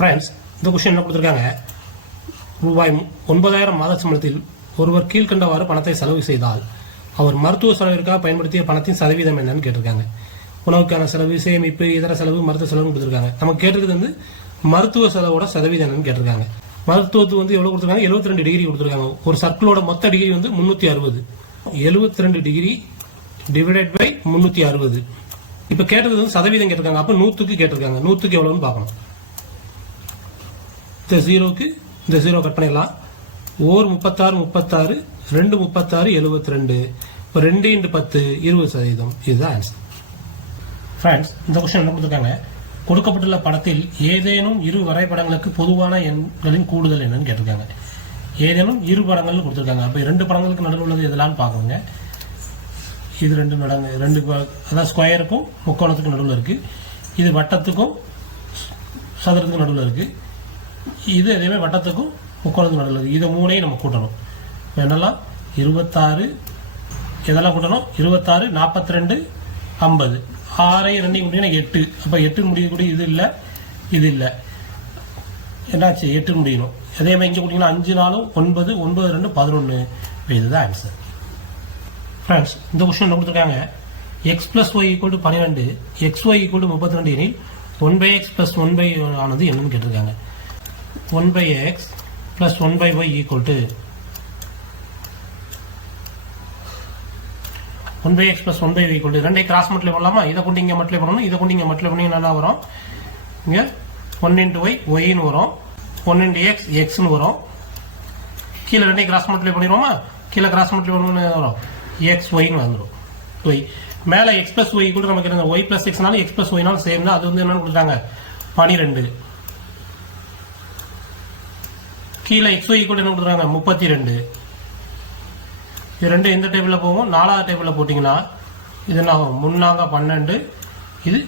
Friends, இந்த question என்ன கொடுத்துருக்காங்க, ரூபாய் 9,000 மாத சம்பளத்தில் ஒருவர் கீழ்கண்டவாறு பணத்தை செலவு செய்தால் அவர் மருத்துவ செலவிற்காக பயன்படுத்திய பணத்தின் சதவீதம் என்னன்னு கேட்டிருக்காங்க. உணவுக்கான செலவு, சேமிப்பு, இதர செலவு, மருத்துவ செலவுன்னு கொடுத்துருக்காங்க. நமக்கு கேட்டிருக்கிறது வந்து மருத்துவ செலவோட சதவீதம் என்னன்னு கேட்டிருக்காங்க. மருத்துவத்துக்கு வந்து எவ்வளவு கொடுத்துருக்காங்க, 72 டிகிரி கொடுத்துருக்காங்க. ஒரு சர்க்கிளோட மொத்த டிகிரி வந்து 360. 72 டிகிரி டிவைடட் பை 360. இப்ப கேட்டது வந்து சதவீதம் கேட்டிருக்காங்க. அப்ப 100க்கு கேட்டிருக்காங்க. 100க்கு எவ்வளவுன்னு பார்க்கணும். இந்த ஜீரோக்கு இந்த ஜீரோ கட் பண்ணிடலாம். 36 36, 2 36, 72. இப்போ 2 × 10 20%. இதுதான் ஆன்சர். ஃப்ரெண்ட்ஸ், இந்த கொஸ்டின் என்ன கொடுத்துருக்காங்க, கொடுக்கப்பட்டுள்ள படத்தில் ஏதேனும் இரு வரைபடங்களுக்கு பொதுவான எண்களின் கூடுதல் என்னன்னு கேட்டிருக்காங்க. ஏதேனும் இரு படங்கள்னு கொடுத்துருக்காங்க. அப்போ 2 படங்களுக்கு நடுவில் உள்ளது எதெல்லாம் பார்க்கணுங்க. இது 2 மடங்கு 2, அதாவது ஸ்கொயருக்கும் முக்கோணத்துக்கும் நடுவில் இருக்கு. இது வட்டத்துக்கும் சதுரத்துக்கும் நடுவில் இருக்கு. இது அதேமே வட்டத்துக்கும் முக்கோணத்துக்கும் நடுவில் இருக்கு. இதை 3ஐயும் நம்ம கூட்டணும். என்னெல்லாம் 26, இதெல்லாம் கூட்டணும். 26, 42, 50. 6ஐயும் 2ஐயும் கூட்டிங்கன்னா 8. அப்போ 8 முடியக்கூடிய இது இல்லை, இது இல்லை. என்னாச்சு, 8 முடியணும். அதே மாதிரி இங்கே கூட்டிங்கன்னா 5 4 9, 9 2 11. இதுதான் ஆன்சர். ஃப்ரெண்ட்ஸ், இந்த கொஸ்டின் என்ன கொடுத்துருக்காங்க, x + y = 12, xy = 32 எனில் 1/x + 1/y ஆனது என்னன்னு கேட்டிருக்காங்க. 1/x + 1/y = 1/x + 1/y = 2ஐ கிராஸ் மல்டிப்ளை பண்ணலாமா? இதை கொண்டு இங்கே மல்டிப்ளை பண்ணணும். இதை கொண்டு இங்கே மல்டிப்ளை பண்ணி என்ன வரும், இங்கே 1 × y yன்னு வரும், 1 × x xன்னு வரும். கீழே 2ஐ கிராஸ் மல்டிப்ளை பண்ணிடுவோமா? கீழே கிராஸ் மல்டிப்ளை பண்ணணும்னு வரும், x yன்னு வந்துடும். y மேலே x + y கூட நமக்கு என்ன, y + xனாலும் x + yனாலும் சேம் தான். அது வந்து என்னன்னு கொடுத்தாங்க, 12. கீழே xy கூட என்ன கொடுத்துருக்காங்க, 32. இது 2 எந்த டேபிளில் போகும், 4வது டேபிளில் போட்டிங்கன்னா இது என்ன ஆகும், 3 12, இது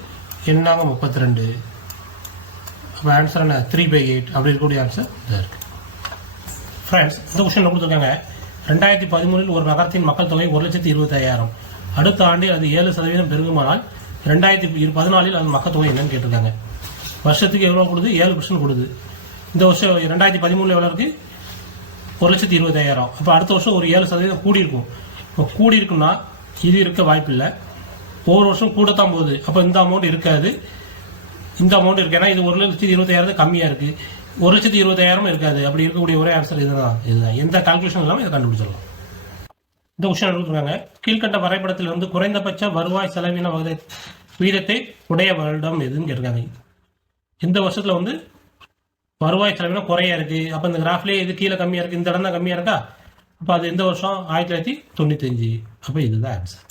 எண்ணாங்க 32. அப்போ ஆன்சர் என்ன, 3/8. அப்படி இருக்கக்கூடிய ஆன்சர் இதாக இருக்கு. ஃப்ரெண்ட்ஸ், இந்த கொஸ்டின் கொடுத்துருக்காங்க, 2013 ஒரு நகரத்தின் மக்கள் தொகை 1,25,000. அடுத்த ஆண்டில் அது 7% பெருகுமானால் 2014 அது மக்கள் தொகை என்னன்னு கேட்டிருக்காங்க. வருஷத்துக்கு எவ்வளோ கொடுது, 7% கொடுது. இந்த வருஷம் 2013 எவ்வளோ இருக்கு, 1,25,000. அப்போ அடுத்த வருஷம் ஒரு 7% கூடி இருக்கும். இப்போ கூடி இருக்குன்னா இது இருக்க வாய்ப்பு இல்லை. ஒவ்வொரு வருஷம் கூடத்தான் போகுது. அப்போ இந்த அமௌண்ட் இருக்காது, இந்த அமௌண்ட் இருக்கு. ஏன்னா இது 1,25,000 கம்மியாக இருக்கு, 1,25,000 இருக்காது. அப்படி இருக்கக்கூடிய ஒரே ஆன்சர் இதுதான். எந்த கால்குலேஷன் இல்லாமல் இதை கண்டுபிடிச்சிடலாம். இந்த கொஸ்டின் கொடுத்துருக்காங்க, கீழ்கண்ட வரைபடத்திலிருந்து குறைந்தபட்ச வருவாய் செலவின வீதத்தை உடைய வருடம் எதுன்னு கேட்டிருக்காங்க. இந்த வருஷத்துல வந்து வருவாய் செலவினம் குறையா இருக்கு. அப்ப இந்த கிராஃப்லயே இது கீழே கம்மியா இருக்கு, இந்த இடம் தான் கம்மியா இருக்கா. அப்ப அது இந்த வருஷம் 1995. அப்ப இதுதான் ஆன்சர்.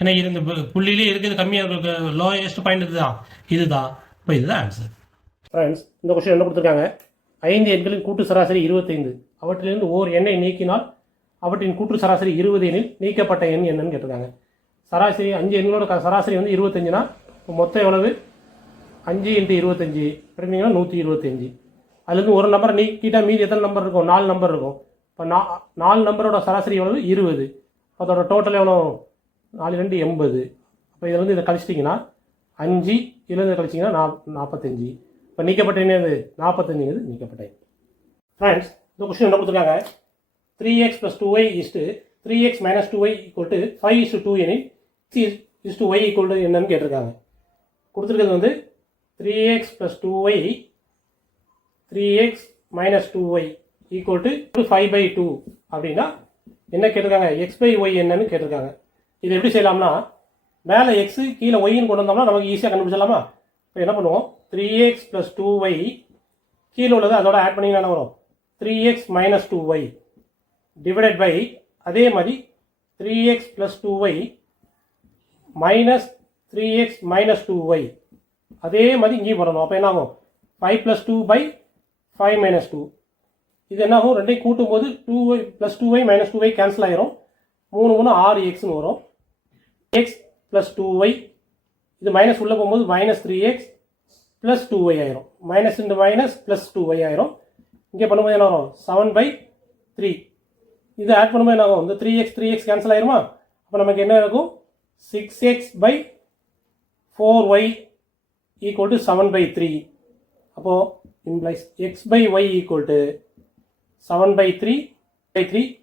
ஏன்னா இது இந்த புள்ளியிலே இருக்குது, கம்மியா இருக்கு, லோயஸ்ட் பாயிண்ட் இதுதான். அப்ப இதுதான் ஆன்சர். ஃப்ரெண்ட்ஸ், இந்த கொஸ்டின் என்ன கொடுத்துருக்காங்க, 5 எண்களின் கூட்டு சராசரி 25. அவற்றிலிருந்து ஓர் எண்ணை நீக்கினால் அவற்றின் கூட்டு சராசரி 20 எனில் நீக்கப்பட்ட எண் என்னன்னு கேட்டிருக்காங்க. சராசரி 5 எண்களோட சராசரி வந்து 25னா மொத்தம் எவ்வளவு, 5 × 25 அப்படின்னா 125. அதுலேருந்து ஒரு நம்பரை நீக்கிட்டா மீதி எத்தனை நம்பர் இருக்கும், 4 நம்பர் இருக்கும். இப்போ 4 நம்பரோட சராசரி எவ்வளவு, 20. அதோட டோட்டல் எவ்வளோ, 4 2 80. அப்போ இதில் வந்து இதை கழிச்சிட்டிங்கன்னா 5, இதுலேருந்து கழிச்சிங்கன்னா 45. இப்போ நீக்கப்பட்ட எண் எது, 45 நீக்கப்பட்ட எண். ஃப்ரெண்ட்ஸ், இந்த கொஸ்டின் என்ன கொடுத்துருக்காங்க, 3x + 2y 3x - 2y = 5:2 எனில் 6:y = என்னன்னு கேட்டிருக்காங்க. கொடுத்துருக்கிறது வந்து 3x + 2y 3x - 2y = 5/2 அப்படின்னா என்ன கேட்டிருக்காங்க, x/y என்னன்னு கேட்டிருக்காங்க. இது எப்படி செய்யலாம்னா, மேலே x கீழே ஒய்ன்னு கொண்டு வந்தோம்னா நமக்கு ஈஸியாக கண்டுபிடிச்சலாமா. இப்போ என்ன பண்ணுவோம், 3x + 2y கீழே உள்ளது அதோட ஆட் பண்ணிங்கன்னா என்ன வரும், 3x - 2y டிவைடட் பை அதே மாதிரி 3x + 2y - 3x - 2y அதே மாதிரி இங்கேயும் வரணும். அப்போ என்ன ஆகும், 5 + 2/5 - 2. இது என்ன ஆகும், ரெண்டையும் கூட்டும் போது 2y + 2y - 2y கேன்சல் ஆயிரும். 3 3 6xன்னு வரும். x + 2y இது மைனஸ் உள்ள போகும்போது -3x + 2y ஆயிரும். மைனஸ் இன்டு மைனஸ் + 2y ஆயிரும். இங்கே பண்ணும்போது என்ன வரும், 7/3. இது ஆட் பண்ணும்போது என்ன ஆகும், இந்த 3x கேன்சல் ஆயிருமா. அப்போ நமக்கு என்ன இருக்கும், 6x/4y = 7/3. அப்போது இம்ப்ளைஸ் x/y ஈக்குவல் டு 7/3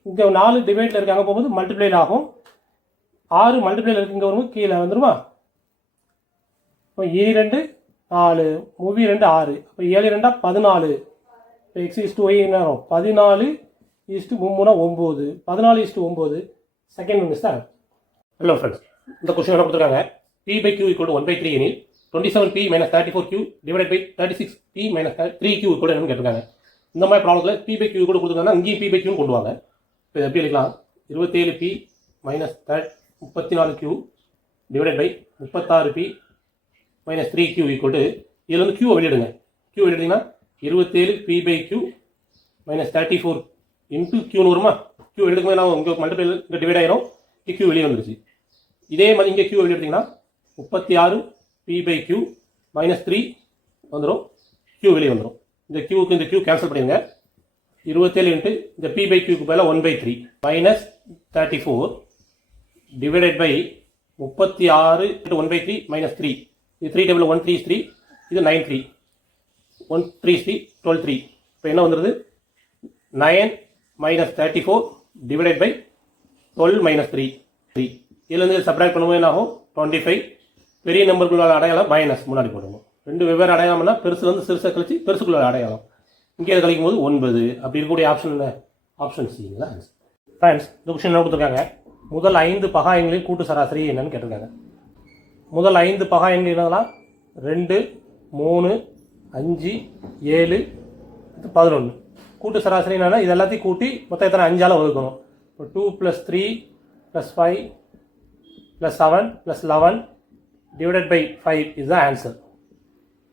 இங்கே 4 டிவைடில் இருக்காங்க போகும்போது மல்டிப்ளைல ஆகும். 6 மல்டிப்ளைல இருக்கு இங்கே வரும்போது கீழே வந்துருமா? இப்போ 2 4 2 6 அப்போ 7 2 14. இப்போ x/y என்ன வரும்? 14 3 9. 14 9 செகண்ட் ஒன் தான். ஹலோ ஃப்ரெண்ட்ஸ், இந்த கொஸ்டின் என்ன கொடுத்துருக்காங்க? p/q = 1/3 எனில் 27p - 34q divided by 36p - 3q கூட என்னன்னு கேட்டிருக்காங்க. இந்த மாதிரி ப்ராப்ளத்தில் p/q கூட கொடுத்துருக்காங்கன்னா இங்கேயும் p/q கொண்டு வாங்க. இப்போ எப்படி எழுதிக்கலாம்? 27p - 34q divided by 36p - 3q = இதில் வந்து q வெளியிடுங்க. q வெளியிட்டீங்கன்னா 27p/q - 34 into q வருமா? q வெளியிடும்போது நான் இங்கே மல்டிபிள் இங்கே டிவைட் ஆயிரும். q வெளியே வந்துருச்சு. இதே மாதிரி இங்கே q வெளியிட்டீங்கன்னா 36p/q - 3 வந்துடும். q வெளியே வந்துடும். இந்த q இந்த q கேன்சல் பண்ணிடுங்க. 27 இன்ட்டு இந்த p/qக்கு பதிலாக 1/3 minus 34 divided by 36 into 1/3 minus 3. இது 3 டேபிள் 1 3 3, இது 9 3 1 3 3 12 3. இப்போ என்ன வந்துடுது? 9 minus 34 divided by 12 minus 3 3. இதுலேருந்து சப்ராக்ட் பண்ணும்போது என்ன ஆகும்? 25. பெரிய நம்பருக்குள்ள அடையாளம் மைனஸ் முன்னாடி போடணும். ரெண்டு வெவ்வேறு அடையாளம்னா பெருசுலேருந்து சிறுசை கழிச்சு பெருசுக்குள்ள அடையாளம். இங்கே அதை கழிக்கும் போது 9. அப்படி இருக்கக்கூடிய ஆப்ஷன் என்ன? ஆப்ஷன் சிங்களா? ஃப்ரெண்ட்ஸ், இந்த கொஸ்டின் என்ன கொடுத்துருக்காங்க? முதல் 5 பகா எண்களின் கூட்டு சராசரி என்னன்னு கேட்டிருக்காங்க. முதல் 5 பகா எண்கள் என்னதெல்லாம்? 2 3 5 7 11. கூட்டு சராசரி என்னன்னா இது எல்லாத்தையும் கூட்டி மொத்தம் எத்தனை 5ஆல் வகுக்கணும். இப்போ 2 + 3 + 5 + 7 + 11 divided by 5 is the answer.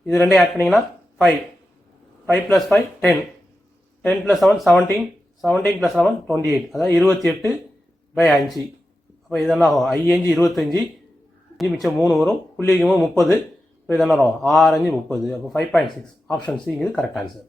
இது ரெண்டே ஆட் பண்ணிங்கன்னா 5 5 + 5 10 10 + 7 17 17 + 11 28. அதாவது 28/5. அப்போ இதெல்லாம் ஆகும் 5 25 மிச்சம் 3 வரும். புள்ளி வைக்கும்போது 30. இப்போ இதெல்லாம் வரும் 6 5 30. அப்போ 5.6 ஆப்ஷன் சி இது கரெக்ட் ஆன்சர்.